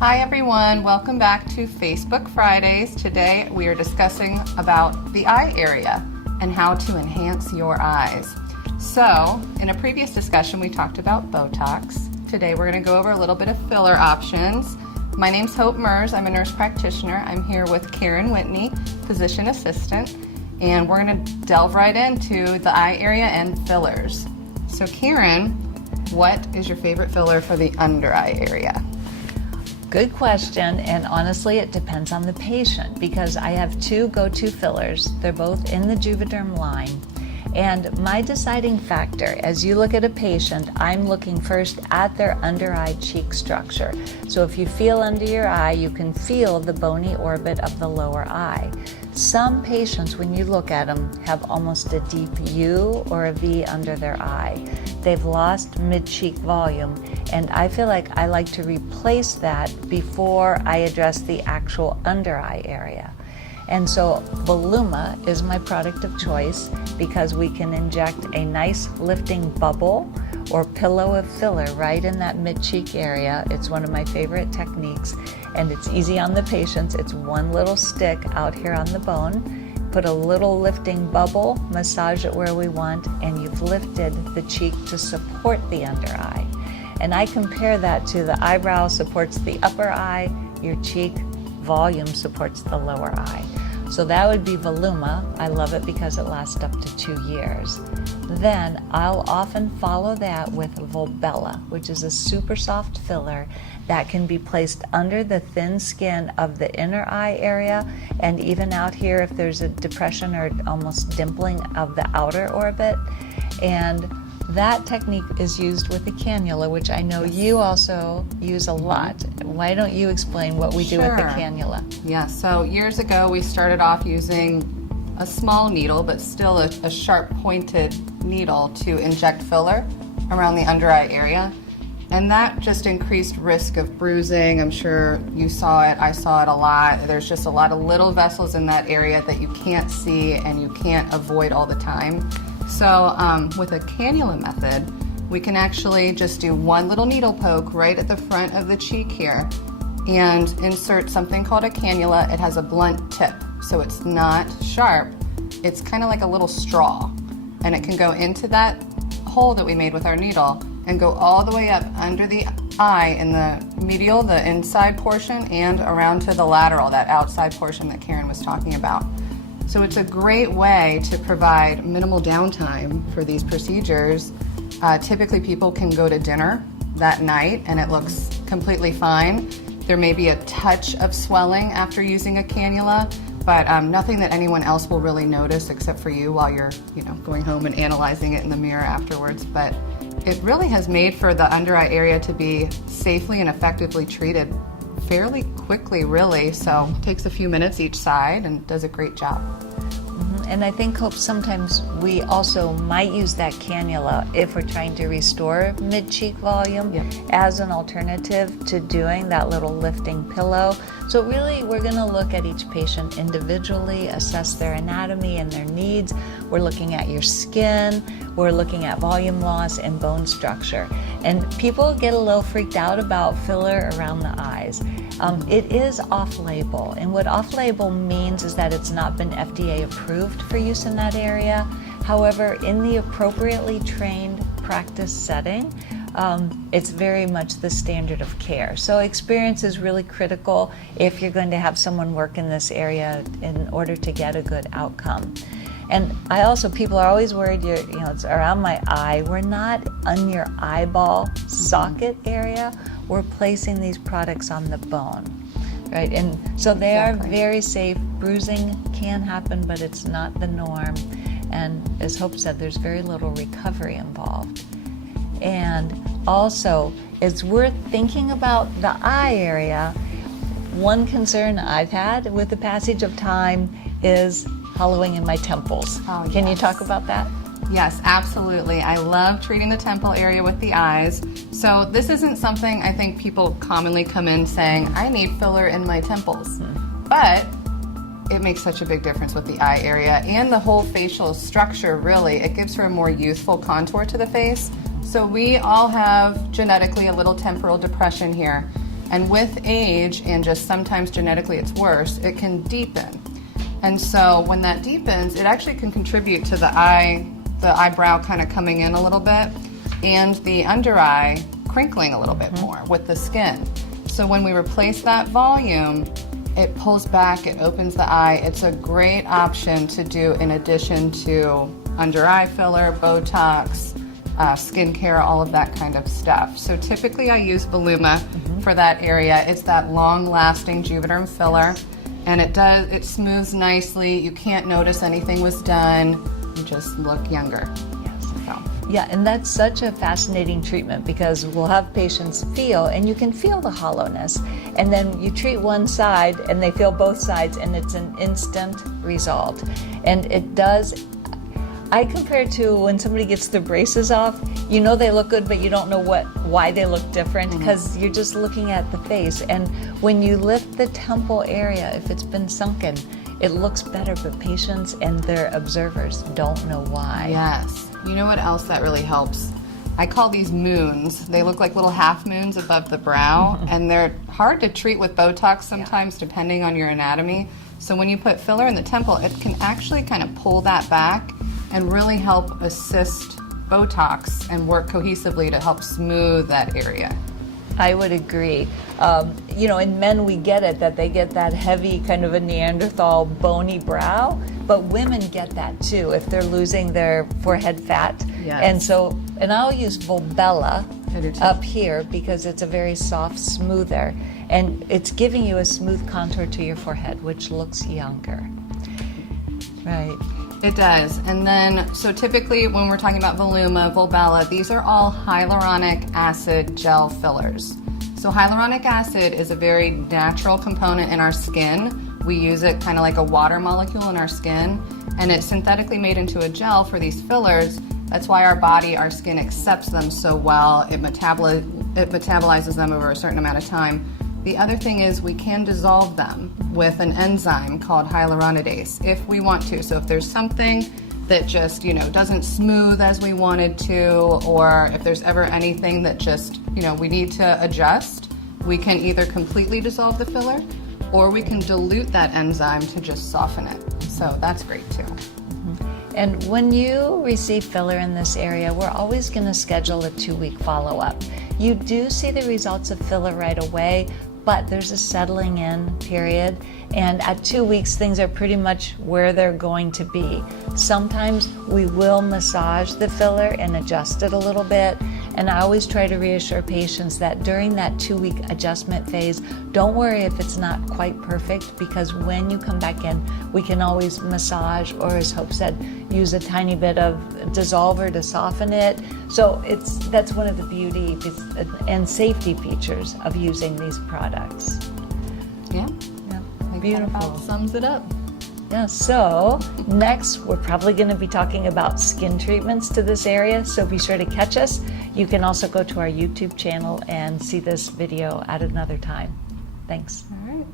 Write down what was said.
Hi everyone, welcome back to Facebook Fridays. Today we are discussing about the eye area and how to enhance your eyes. So, in a previous discussion we talked about Botox. Today we're going to go over a little bit of filler options. My name's Hope Mers, I'm a nurse practitioner. I'm here with Karen Whitney, physician assistant, and we're going to delve right into the eye area and fillers. So Karen, what is your favorite filler for the under eye area? Good question, and honestly it depends on the patient because I have two go-to fillers. They're both in the Juvederm line. And my deciding factor, as you look at a patient, I'm looking first at their under eye cheek structure. So if you feel under your eye, you can feel the bony orbit of the lower eye. Some patients, when you look at them, have almost a deep U or a V under their eye. They've lost mid-cheek volume, and I feel like I like to replace that before I address the actual under eye area. And so Voluma is my product of choice because we can inject a nice lifting bubble or pillow of filler right in that mid-cheek area. It's one of my favorite techniques, and it's easy on the patients. It's one little stick out here on the bone. Put a little lifting bubble, massage it where we want, and you've lifted the cheek to support the under eye. And I compare that to the eyebrow supports the upper eye, your cheek volume supports the lower eye. So that would be Voluma. I love it because it lasts up to 2 years. Then I'll often follow that with Volbella, which is a super soft filler that can be placed under the thin skin of the inner eye area and even out here if there's a depression or almost dimpling of the outer orbit. And that technique is used with the cannula, which I know you also use a lot. Why don't you explain what we do with the cannula? Yeah, so years ago we started off using a small needle, but still a sharp pointed needle to inject filler around the under eye area. And that just increased risk of bruising. I'm sure you saw it, I saw it a lot. There's just a lot of little vessels in that area that you can't see and you can't avoid all the time. So with a cannula method, we can actually just do one little needle poke right at the front of the cheek here and insert something called a cannula. It has a blunt tip, so it's not sharp. It's kind of like a little straw, and it can go into that hole that we made with our needle and go all the way up under the eye in the medial, the inside portion, and around to the lateral, that outside portion that Karen was talking about. So it's a great way to provide minimal downtime for these procedures. Typically people can go to dinner that night and it looks completely fine. There may be a touch of swelling after using a cannula, but nothing that anyone else will really notice except for you while you're going home and analyzing it in the mirror afterwards. But it really has made for the under eye area to be safely and effectively treated fairly quickly, really. So it takes a few minutes each side and does a great job. And I think, Hope, sometimes we also might use that cannula if we're trying to restore mid-cheek volume as an alternative to doing that little lifting pillow. So really, we're going to look at each patient individually, assess their anatomy and their needs. We're looking at your skin, we're looking at volume loss and bone structure. And people get a little freaked out about filler around the eyes. It is off-label, and what off-label means is that it's not been FDA approved for use in that area. However, in the appropriately trained practice setting, it's very much the standard of care. So experience is really critical if you're going to have someone work in this area in order to get a good outcome. And people are always worried, it's around my eye. We're not on your eyeball socket area. We're placing these products on the bone, right? And so they are very safe. Bruising can happen, but it's not the norm. And as Hope said, there's very little recovery involved. And also, as we're thinking about the eye area, one concern I've had with the passage of time is hollowing in my temples. Oh, Can you talk about that? Yes, absolutely. I love treating the temple area with the eyes. So this isn't something I think people commonly come in saying, I need filler in my temples. But it makes such a big difference with the eye area and the whole facial structure, really. It gives her a more youthful contour to the face. So we all have genetically a little temporal depression here. And with age, and just sometimes genetically it's worse, it can deepen. And so when that deepens, it actually can contribute to the eyebrow kind of coming in a little bit, and the under eye crinkling a little bit more with the skin. So when we replace that volume, it pulls back, it opens the eye. It's a great option to do in addition to under eye filler, Botox, skincare, all of that kind of stuff. So typically I use Voluma for that area. It's that long-lasting Juvederm filler, and it smooths nicely. You can't notice anything was done. You just look younger. So. Yeah, and that's such a fascinating treatment because we'll have patients feel, and you can feel the hollowness, and then you treat one side and they feel both sides, and it's an instant result. And it does, I compare it to when somebody gets their braces off. You know they look good, but you don't know why they look different because you're just looking at the face. And when you lift the temple area, if it's been sunken, it looks better, but patients and their observers don't know why. Yes. You know what else that really helps? I call these moons. They look like little half moons above the brow, and they're hard to treat with Botox sometimes depending on your anatomy. So when you put filler in the temple, it can actually kind of pull that back and really help assist Botox and work cohesively to help smooth that area. I would agree. You know, in men we get it, that they get that heavy kind of a Neanderthal bony brow, but women get that too if they're losing their forehead fat. Yes. And I'll use Volbella I do too. up here because it's a very soft smoother, and it's giving you a smooth contour to your forehead, which looks younger. Right. It does. And then, so typically when we're talking about Voluma, Volbella, these are all hyaluronic acid gel fillers. So hyaluronic acid is a very natural component in our skin. We use it kind of like a water molecule in our skin, and it's synthetically made into a gel for these fillers. That's why our skin accepts them so well. It metabolizes them over a certain amount of time. The other thing is we can dissolve them with an enzyme called hyaluronidase if we want to. So if there's something that just, doesn't smooth as we wanted to, or if there's ever anything that just, we need to adjust, we can either completely dissolve the filler or we can dilute that enzyme to just soften it. So that's great too. And when you receive filler in this area, we're always going to schedule a 2-week follow-up. You do see the results of filler right away, but there's a settling in period, and at 2 weeks things are pretty much where they're going to be. Sometimes we will massage the filler and adjust it a little bit, and I always try to reassure patients that during that 2-week adjustment phase, don't worry if it's not quite perfect, because when you come back in, we can always massage, or as Hope said, use a tiny bit of dissolver to soften it. So that's one of the beauty and safety features of using these products. Yeah. Beautiful. That about sums it up. Yeah, so next we're probably going to be talking about skin treatments to this area, so be sure to catch us. You can also go to our YouTube channel and see this video at another time. Thanks. All right.